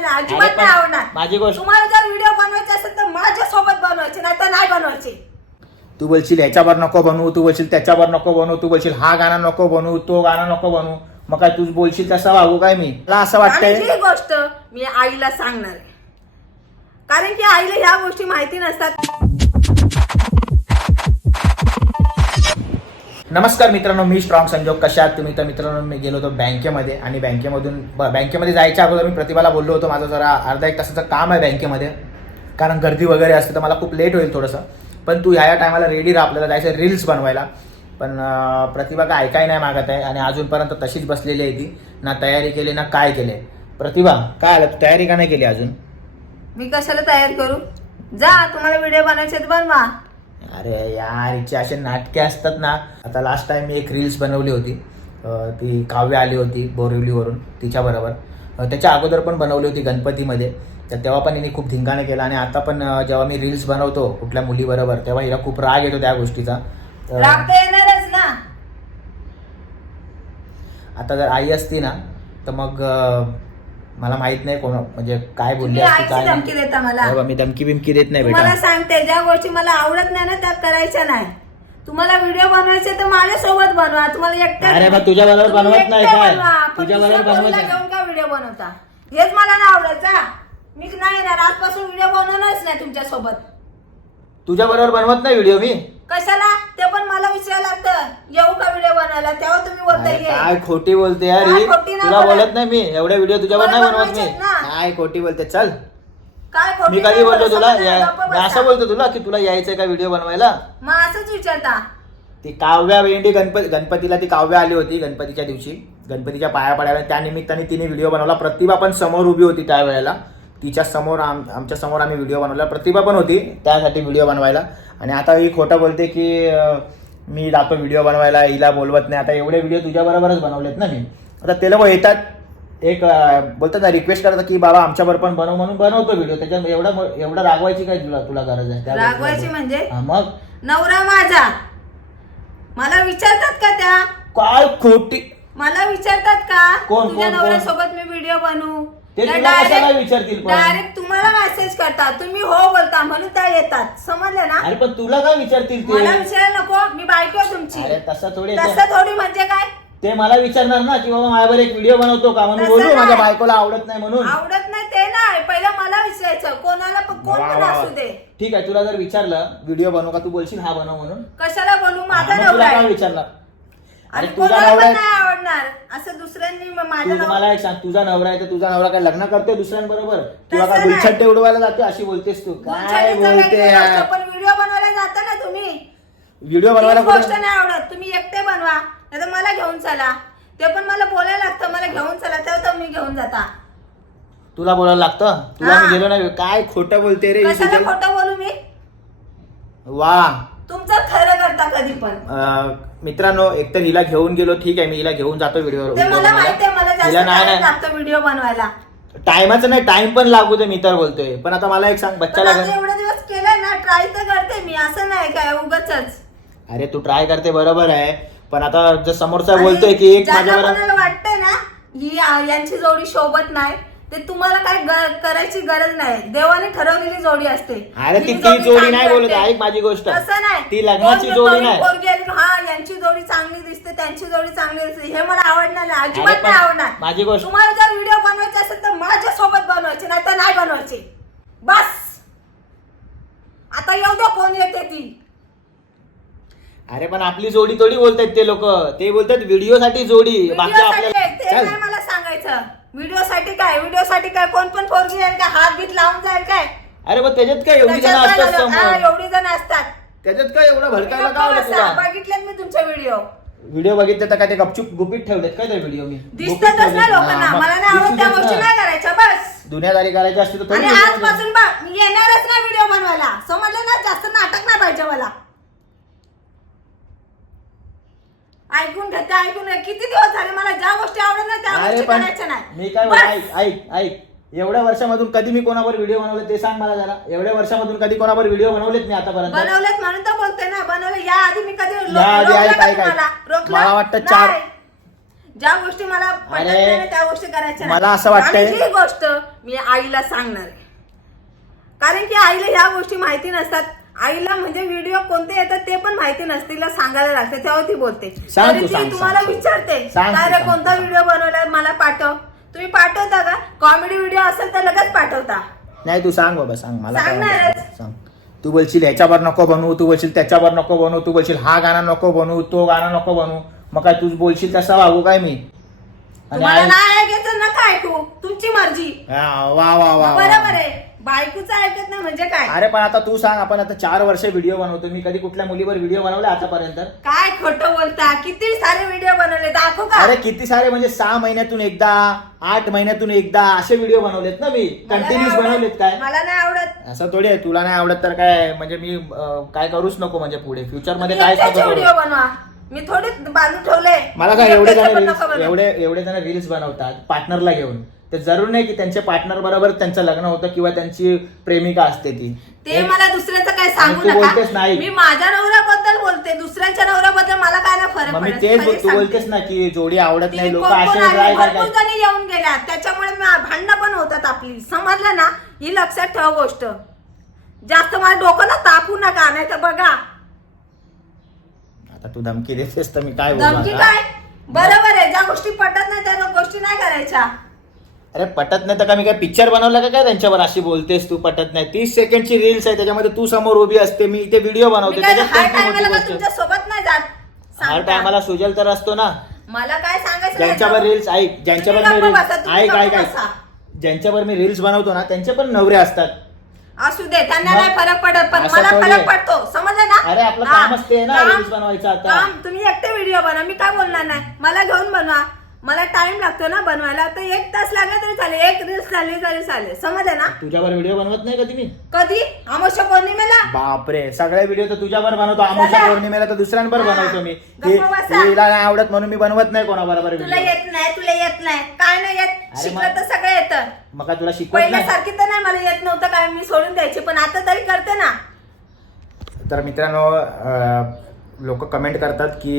नाही अजिबात नाही आवडणार. माझी गोष्ट- तुम्हाला जर व्हिडिओ बनवायचे असेल तर माझ्या सोबत बनवायचे नाही तर नाही बनवायचे. तू बोलशील याच्यावर नको बनवू तू बोलशील त्याच्यावर नको बनवू तू बोलशील हा गाणा नको बनवू तो गाणा नको बनवू. मग काय तू बोलशील तसं वागू काय मी? मला असं आणि वाटतंय? ही गोष्ट मी आईला सांगणार आहे. कारण की आईला ह्या गोष्टी माहिती नसतात. नमस्कार मित्रांनो मी स्ट्रॉंग संजोग. कशात तुम्ही? तर मित्रांनो मी गेलो होतो बँकेमध्ये आणि बँकेमधून ब- बँकेमध्ये जायच्या अगोदर मी प्रतिभाला बोललो होतो. माझं जरा अर्धा एक तासाचं काम आहे बँकेमध्ये. कारण गर्दी वगैरे असते तर मला खूप लेट होईल थोडंसं. पण तू ह्या या टायमाला रेडी राहा आपल्याला जायचं रील्स बनवायला. पण प्रतिभा काय ऐकाय नाही मागत आहे आणि अजूनपर्यंत तशीच बसलेली आहे ती. ना तयारी केली ना काय केले. प्रतिभा काय आलं? तू तयारी का नाही केली अजून? मी कशाला तयार करू? जा तुम्हाला व्हिडिओ बनवायचे बनवा. अरे यार हिचे असे नाटके असतात ना. आता लास्ट टाइम मी एक रील्स बनवली होती. ती काव्य आली होती बोरिवलीवरून तिच्याबरोबर त्याच्या अगोदर पण बनवली होती गणपतीमध्ये. तर तेव्हा पण हिने खूप धिंगाणे केला आणि आता पण जेव्हा मी रील्स बनवतो कुठल्या मुलीबरोबर तेव्हा हिला खूप राग येतो त्या गोष्टीचा. तर राग तर येणारच ना. आता जर आई असती ना तर मग मला माहीत नाही कोण म्हणजे काय बोलली तुम्ही असती आईची काय धमकी नाही. देता मला. अरे बा, मी धमकी बिमकी देत नाही बेटा. सांगते ज्या गोष्टी मला आवडत नाही ना त्या करायच्या नाही. तुम्हाला व्हिडिओ बनवायचे तर माझ्या सोबत बनवा. तुम्हाला एकट्या अरे बा, तुझ्याबरोबर तुम्ही बनवत नाही एकट्या काय? बनवा. पण तुझ्याबरोबर दुसऱ्या बनवत नाही. घेऊन का व्हिडिओ बनवता? हेच मला नाही आवडत जा. मी नाही येणार. आजपासून व्हिडिओ बनवणारच नाही तुमच्यासोबत तुझ्याबरोबर बनवत नाही व्हिडिओ मी? कशाला? ते पण मला विचारायला लागतं. येऊ का व्हिडिओ बनायला? तेव्हा तुम्ही बोलताय अरे ये. काय खोटी बोलते यार काय ही? खोटी नाही तुला बोलत. बोलत नाही मी. एवढे व्हिडिओ तुझ्यावर नाही बनवत मी. ना. काय खोटी बोलते? चल. काय खोटी मी कधी नाही बोललो बोलत, तुला? समजा, या- गप्प मी बसा. असं बोलतो. तुला की तुला यायचंय का व्हिडिओ बनवायला? मग असंच विचारता. ती काव्या वेंडी गणपती गणपतीला ती काव्या आली होती गणपतीच्या दिवशी. गणपतीच्या पाया पडायला त्या निमित्ताने तिने व्हिडिओ बनवला. प्रतिभा पण समोर उभी होती त्यावेळेला तिच्या समोर आम आमच्यासमोर आम्ही व्हिडिओ बनवला. प्रतिभा पण होती त्यासाठी व्हिडिओ बनवायला. आणि आता ही खोटं बोलते की मी जातो व्हिडिओ बनवायला हिला बोलवत नाही. आता एवढे व्हिडिओ तुझ्या बरोबरच बनवलेत ना मी. आता ते लोक येतात एक बोलतात ना रिक्वेस्ट करतात की बाबा आमच्याबरोबर पण बनव म्हणून बनवतो व्हिडिओ त्याच्यात एवढं एवढं रागवायची काय तुला तुला गरज आहे? रागवायची. म्हणजे? मग? नवरा माझा. मला विचारतात का त्या? काय खोटी? मला विचारतात का? तुझ्या कोण, नवऱ्यासोबत मी व्हिडिओ बनवू? ते तुला कशाला विचारतील पण? डायरेक्ट तुम्हाला मेसेज करतात तुम्ही हो बोलता म्हणून त्या येतात. समजले ना? अरे पण तुला काय विचारतील मला ते विचारायला नको. मी बायको आहे तुमची. अरे तसं थोडी आहे. तसं थोडी म्हणजे काय? ते मला विचारणार ना की बाबा माझ्यावर एक व्हिडिओ बनवतो का? म्हणून तसं बोलू माझ्या. बायकोला आवडत नाही म्हणून. आवडत नाही ते नाही. पहिलं मला विचारायचं. कोणाला पण कोण वा, पण वा, वा. असू दे. ठीक आहे तुला जर विचारलं व्हिडिओ बनवू का? तू बोलशील हा बनव म्हणून. कशाला बोलू? माझा मग नवरा काय आहे. विचारणार आणि अरे तुझा कोणाला नवरा पण आहे. नाही आवडणार. असं दुसऱ्यांनी म- माझ्या तू नवरा मला एक सांग तुझा नवरा आहे तर तुझा नवरा काय लग्न करते दुसऱ्यांबरोबर? किंवा काय नाही. गुलछट्टे उडवायला जाते अशी बोलतेस तू? काय गुलछडीचं बोलते वेगळी गोष्ट, पण व्हिडिओ बनवायला जाता ना तुम्ही. व्हिडिओ बनवायला तीच गोष्ट कुठे नाही आवडत. तुम्ही एकटे बनवा. नाही तर मला घेऊन चला. ते पण मला बोलायला लागतं. मला घेऊन चला. तेव्हा तर मी घेऊन जाता. तुला बोलायला लागतं? तुला हा. मी गेलो नाही. काय खोटं बोलते रे ही कशाला खोटं बोलू मी? वा. तुमचं खरं करता कधी पण. अं, मित्रांनो एकतर हिला घेऊन गेलो ठीक आहे मी हिला घेऊन जातो व्हिडिओ ते मला माहिती आहे मला जास्त हिला नाही. लागतो व्हिडिओ बनवायला. टायमाचं नाही टाइम पण लागू दे मी तर बोलतोय. पण आता मला एक सांग पण बच्चाला आता घरी- एवढे दिवस केलंय ना ट्राय तर करते मी असं नाही काय उगच अरे तू ट्राय करते बरोबर आहे. पण आता जर समोरचा बोलतोय की एक माझ्या वाटतंय ना ही आ- यांची जोडी शोभत नाही. ते तुम्हाला काय ग- करायची गरज नाही. देवाने ठरवलेली जोडी असते. अरे ही ती जोडी चांगली नाही बोलत वाटते. ऐक माझी गोष्ट. तसं नाही. ती लग्नाची कोण जोडी नाही. पोरगी आली की, हा यांची जोडी चांगली दिसते त्यांची जोडी चांगली दिसते. हे मला आवडणार नाही. अजिबात पण नाही आवडणार. माझी गोष्ट तुम्हाला जर व्हिडिओ बनवायचे असेल तर माझ्या सोबत बनवायचे नाही तर नाही बनवायचे. बस. आता येऊ द्या कोण येते ती. अरे पण आपली जोडी थोडी बोलतायत ते लोक. ते बोलतात व्हिडिओ साठी जोडी बाकी आपल्याला ते चल. नाही मला सांगायचं. व्हिडिओ साठी काय? व्हिडिओ साठी काय? कोण पण पोरगी जाईल काय हात बीत लावून जाईल काय? अरे पण त्याच्यात काय? एवढी जण त्याच्यात काय असतात झालं? हा, समोर एवढी जण असतात. त्याच्यात काय एवढं भडकायला काय आलं तुला? बघितलेत मी तुमचे व्हिडिओ. व्हिडिओ बघितले तर काय ते गपचूप गुपित ठेवलेत? काय ते व्हिडिओ मी? गुपित दिसतातच ना ठेवलेत. लोकांना. हा, मग मला नाही आवडत त्या गोष्टी ना. नाही करायच्या. बस. दुनियादारी करायची असते तर आणि आजपासून बघ मी येणारच नाही व्हिडिओ बनवायला. समजलं ना? जास्त नाटक नाही पाहिजे मला. ऐकून घेते ऐकून घे. किती दिवस झाले मला ज्या गोष्टी आवडत ना त्या अरे गोष्टी पण करायच्या नाही मी काय बस. ऐक ऐक ऐक एवढ्या वर्षामधून कधी मी कोणावर व्हिडिओ बनवले ते सांग मला जरा एवढ्या वर्षामधून कधी कोणावर व्हिडिओ बनवलेत मी आतापर्यंत बनवलेत म्हणून तर बोलते ना बनवले या आधी मी कधी रो- या आधी रोखलं ऐक का ऐक तुम्हाला? ऐक रोखलं? मला वाटतं चार नाही. ज्या गोष्टी मला पटत अरे, नाही त्या गोष्टी करायच्या नाही. मला असं वाटतंय- आणि ही गोष्ट मी आईला सांगणार आहे कारण की आईला ह्या गोष्टी माहिती नसतात आईला म्हणजे व्हिडिओ कोणते येतात ते पण माहिती नसते तिला सांगायला लागते तेव्हा ती बोलते. सांग तरी तू, ती सांग, तुम्हाला सांग. विचारते सांग तू, काय रे सांग. कोणता व्हिडिओ बनवलाय? मला पाठव. तुम्ही पाठवता का? कॉमेडी व्हिडिओ असेल तर लगेच पाठवता. नाही तू सांग बाबा सांग. मला काय सांगणारच. वाटतं, सांग. तू बोलशील ह्याच्यावर नको बनवू तू बोलशील त्याच्यावर नको बनवू तू बोलशील हा गाणं नको बनवू तो गाणं नको बनवू. मग काय तू बोलशील तसा वागू काय मी? आणि तुम्हाला आई- नाही ऐकायचं नका ऐकू. तुमची मर्जी. हा, वा वा वा वा. बरोबर आहे. बायकोचं ऐकत नाही म्हणजे काय? अरे पण आता तू सांग आपण आता चार वर्ष व्हिडिओ बनवतो. मी कधी कुठल्या मुलीवर व्हिडिओ बनवला आतापर्यंत? काय खोटं बोलता? किती सारे व्हिडिओ बनवले? दाखवू का? अरे किती सारे? म्हणजे सहा महिन्यातून एकदा आठ महिन्यातून एकदा असे व्हिडिओ बनवलेत ना मी. मला नाही कंटिन्यूस आवडत. बनवलेत काय? मला नाही आवडत. असं थोडी आहे तुला नाही आवडत तर काय? म्हणजे मी अं, काय करूच नको म्हणजे पुढे. फ्युचरमध्ये काय व्हिडिओ बनवा. मी थोडी बांधून ठेवले. मला काय एवढे जण पण रील्स बनवू. एवढे एवढे जण रील्स बनवतात पार्टनरला घेऊन. ते जरूर नाही की त्यांच्या पार्टनर बरोबर त्यांचं लग्न होतं किंवा त्यांची प्रेमिका असते ती. ते मला दुसऱ्याचं काय सांगू तू बोलतेस नका नाही. मी माझ्या नवऱ्याबद्दल बोलते. दुसऱ्यांच्या नवऱ्याबद्दल मला काय नाही फरक मग मी पडत. तेच खरी बोल- तू सांगते. बोलतेस ना की जोडी आवडत नाही लोक कोण कोण असे आली, भरपूर जणी येऊन गेल्या त्याच्यामुळे मी भांडणं पण होतात आपली. समजलं ना? ही लक्षात ठेव गोष्ट. जास्त मला डोकं ना तापू नका नाही तर बघा. आता तू धमकी देतेस तर मी काय धमकी काय? बरोबर आहे. ज्या गोष्टी पटत नाही त्या गोष्टी नाही करायच्या. अरे पटत नाही तर का मी काय पिक्चर बनवलं का काय त्यांच्यावर अशी बोलतेस तू पटत नाही तीस सेकंडची रील्स आहे त्याच्यामध्ये तू समोर उभी असते मी इथे व्हिडिओ बनवते काय त्याच्यात कोणती मोठी तुमच्यासोबत नाही जात हर सांगता. टायमाला सुजल तर असतो ना मला काय सांगायचं ज्यांच्यावर. रील्स ऐक ज्यांच्यावर तुम्ही मी रील्स तुम्ही ऐक ऐक गप्प ऐक बसा. ज्यांच्यावर मी रील्स बनवतो ना त्यांचे पण नवरे असतात असू दे त्यांना मग? नाही फरक पडत पण असं मला थोडी फरक. पडतो समजलं ना अरे आपलं हा. कामच ते आहे ना काम- रील्स बनवायचं आता काम तुम्ही एकटे व्हिडिओ बनवा मी काय बोलणार नाही मला घेऊन बनवा मला टाइम लागतो ना बनवायला तर एक तास लागला तरी चालेल एक रील्स झाली तरी चालेल. समजलं ना? तुझ्यावर व्हिडिओ बनवत नाही कधी मी कधी? अमावस्या पौर्णिमेला? बापरे सगळे व्हिडिओ तर तुझ्यावर बनवतो. अमावस्या. पौर्णिमेला तर दुसऱ्यांवर. बनवतो मी. गप्प हि- बसा. हिला नाही आवडत म्हणून मी बनवत नाही कोणाबरोबर तुला व्हिडिओ येत नाही तुला येत नाही. काय नाही येत? अरे शिकलं मग- तर सगळं येतं. मग काय तुला शिकवत नाही? पहिल्यासारखी तर नाही मला येत नव्हतं काय मी सोडून द्यायची पण आता तरी करते ना. तर मित्रांनो लोक कमेंट करतात की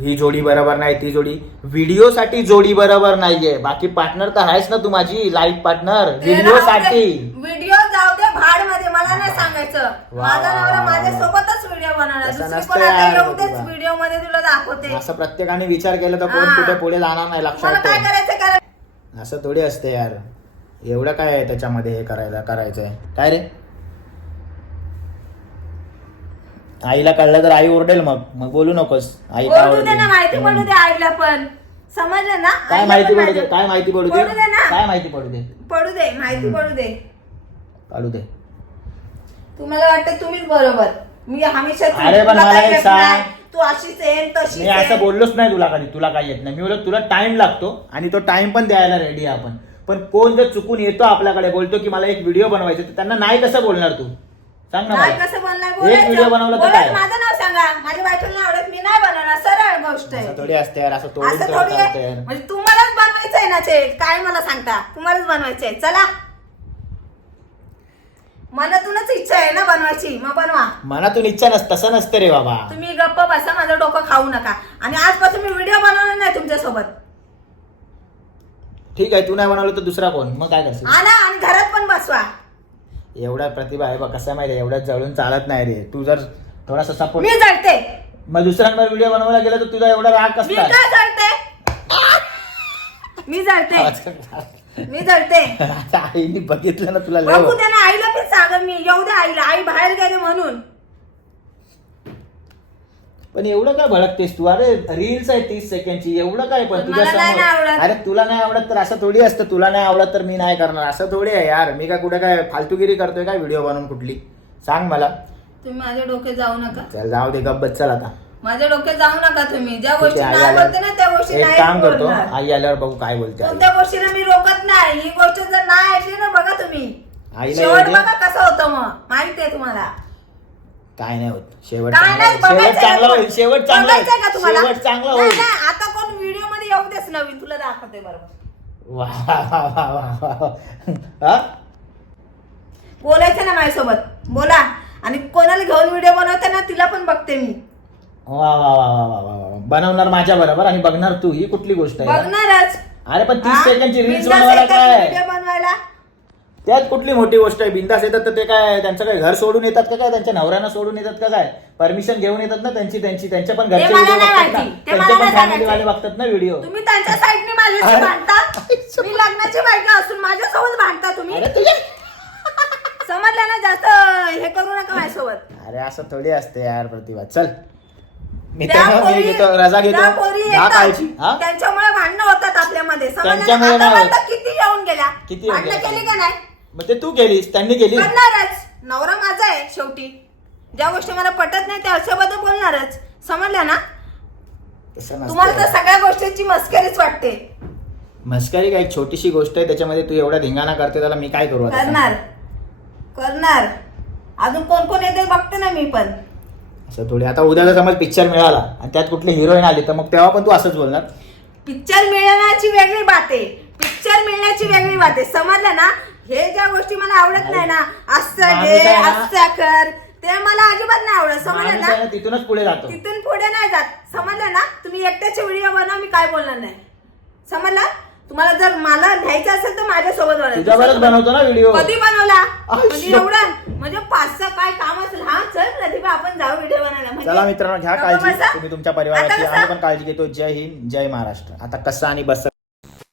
ही जोडी बरोबर नाही ती जोडी. व्हिडिओ साठी जोडी बरोबर नाहीये. बाकी पार्टनर तर आहेस ना तू माझी लाईफ पार्टनर व्हिडिओ साठी व्हिडिओ जाऊ दे भाडमध्ये मला नाही सांगायचं. वा, माझा वा, नवरा वा, व्हिडिओ बनवणार. तसं दुसरी नसतं यार, येऊ देच बघा. व्हिडिओमध्ये तुला दाखवते. असं प्रत्येकाने विचार केला तर कोण हा. कुठे पुढे जाणार नाही मला लक्षात काय ठेव. करायचं करा असं थोडी असते यार. एवढं काय आहे त्याच्यामध्ये हे करायला करायचंय? काय रे? आईला कळलं तर आई ओरडेल मग. मग बोलू नकोस. आई काय बोलू दे ना माहिती? पडू दे आईला पण. समजलं ना? काय आईला माहिती पण पडू दे? काय माहिती पडू दे? पडू दे ना. काय माहिती पडू दे? पडू दे माहिती पडू दे. काढू दे. तुम्हाला वाटतं तुम्हीच बरोबर. मी हमेशा तू- अरे पण तुला मला काही एक येत सांग. नाही. तू अशीच आहे तशीच मी आहे. असं बोललोच नाही तुला कधी. तुला काय येत नाही. मी बोललो तुला टाइम लागतो आणि तो टाइम पण द्यायला रेडी आहे आपण. पण कोण जर चुकून येतो आपल्याकडे बोलतो की मला एक व्हिडिओ बनवायचा तर त्यांना नाही कसं बोलणार तू? सांग ना काय मला. कसं बनलाय एक बोलायचं. व्हिडिओ बनवला तर काय? माझं नाव सांगा. माझ्या बायकोला नाही आवडत मी नाही बनवणार. सरळ गोष्ट आहे. असं थोडी असते यार असं तोडून असं तोड थोडी चालतं आहे यार. म्हणजे तुम्हालाच बनवायचंय ना ते? काय मला सांगता? तुम्हालाच बनवायचंय. चला. मनातूनच इच्छा आहे ना बनवायची. मग बनवा. मनातून इच्छा नस तसं नसतं रे बाबा. तुम्ही गप्प बसा माझं डोकं खाऊ नका. आणि आजपासून मी व्हिडिओ बनवणार नाही तुमच्यासोबत. ठीक आहे तू नाही बनवलं तर दुसरा कोण? मग काय करशील? आणा आणि घरात पण बसवा. एवढा प्रतिभा आहे बा कसं माहिती आहे? एवढ्यात जळून चालत नाही रे. तू जर थोडासा सपोर्ट मी जळते. मग दुसऱ्यांवर व्हिडिओ बनवायला गेला तर तुझा एवढा राग मी कसला जळते? मी जळते. मी जळते. आता आईने बघितलं ना तुला लय. बघू दे ना आईला पण सांग मी. येऊ दे आईला. आई बाहेर गेले म्हणून. पण एवढं काय भडकतेस तू? अरे रील्स आहे तीस सेकंडची एवढं काय पण तुझ्या मला नाही ना समोर आवडत. अरे तुला नाही आवडत तर असं थोडी असतं. तुला नाही आवडत तर मी नाही करणार. असं थोडी आहे यार. मी काय कुठे काय फालतूगिरी करतोय काय व्हिडिओ बनवून कुठली? सांग मला. तुम्ही माझ्या डोक्यात जाऊ नका. चल जाऊ दे गप्प बस चल आता. माझ्या डोक्यात जाऊ नका तुम्ही. ज्या गोष्टी आई नाही बोलते ना त्या गोष्टी एक नाही काम करतो. बोलणार. आई आल्यावर बघू काय बोलते आई. कोणत्या गोष्टीला मी रोकत नाही? ही गोष्ट जर नाही ऐकली ना बघा तुम्ही. आईला शेवट दे. बघा कसं होतं मग. माहिती आहे तुम्हाला. काय नाही होत. शेवट काय चांगला नाही होईल. शेवट बघायचंय चांगला का होईल. शेवट चांगला होईल. बघायचंय का तुम्हाला? शेवट चांगला नाही, होईल. नाही, आता कोण व्हिडिओमध्ये येऊ देच नवीन तुला दाखवते बरोबर वा वा वा वा वा. हा? बोलायचं ना माझ्यासोबत? बोला. आणि कोणाला घेऊन व्हिडिओ बनवते ना तिला पण बघते मी. वा वा वा वा वा वा वा. बनवणार माझ्या बरोबर आणि बघणार तू. ही कुठली गोष्ट आहे? बघणारच. अरे पण तीस? सेकंडची रील्स बनवायला काय? व्हिडिओ बनवायला. त्यात कुठली मोठी गोष्ट आहे? बिंदास येतात तर ते काय त्यांचं काय घर सोडून येतात का काय? त्यांच्या नवऱ्यांना सोडून येतात का काय? परमिशन घेऊन येतात ना त्यांची त्यांची. त्यांच्या पण घरचे मला व्हिडिओ नाही बघतात ना. माहिती. ते त्यांचे मला पण नाही फॅमिली वाले. बघतात ना व्हिडिओ तुम्ही त्यांच्या साईडने माझ्याशी अरे. भांडता? मी लग्नाची बायका असून माझ्यासोबत भांडता तुम्ही? अरे तुझ्या समजलं ना? जास्त हे करू नका माझ्यासोबत. अरे असं थोडी असते यार प्रतिभा. चल. मी त्या पोरी- घेतो रजा घेतो. त्या पोरी दहा येतात. काळजी हा? त्यांच्यामुळे भांडणं होतात आपल्यामध्ये. समजलं त्यांच्यामुळे ना? नाही आतापर्यंत किती येऊन गेल्या? किती येऊन भांडणं गेल्या? केली का नाही? मग ते तू केलीस त्यांनी केली करणारच नवरा माझा आहे शेवटी. ज्या गोष्टी मला पटत नाही त्या अशाबद्दल बोलणारच. समजलं ना? तसं तुम्हाला तर सगळ्या गोष्टींची मस्करीच वाटते. मस्करी काय छोटीशी गोष्ट आहे त्याच्यामध्ये तू एवढा धिंगाणा करते त्याला मी काय करू आता सांग? करणार. करणार. अजून कोण कोण येते बघते ना मी पण. असं थोडी आता उद्या जर समज पिक्चर मिळाला आणि त्यात कुठली हिरोईन आली तर मग तेव्हा पण तू असंच बोलणार. पिक्चर मिळण्याची वेगळी बात आहे. पिक्चर मिळण्याची वेगळी बात आहे. समजलं ना? हे ज्या गोष्टी मला आवडत नाही ना असं माणूस घे आहे ना. असं कर. ते मला अजिबात नाही आवडत. समजलं माणूस ना? आहे ना, तिथूनच पुढे जातो. तिथून पुढे नाही जात. समजलं ना? तुम्ही एकट्याचे व्हिडिओ बनवा मी काय बोलणार नाही. समजलं? तुम्हाला जर मला घ्यायचं असेल तर माझ्यासोबत बनवा. बनवतो ना व्हिडिओ. कधी बनवला? आई, म्हणजे शो. एवढं म्हणजे पाच सहा काय काम असेल? हा चल प्रतिभा आपण जाऊ व्हिडिओ बनायला म्हणजे चला मित्रांनो घ्या काळजी. बसा. तुम्ही तुमच्या आता परिवाराची कसं? आम्ही पण काळजी घेतो. जय हिंद जय महाराष्ट्र. आता कसं आणि बस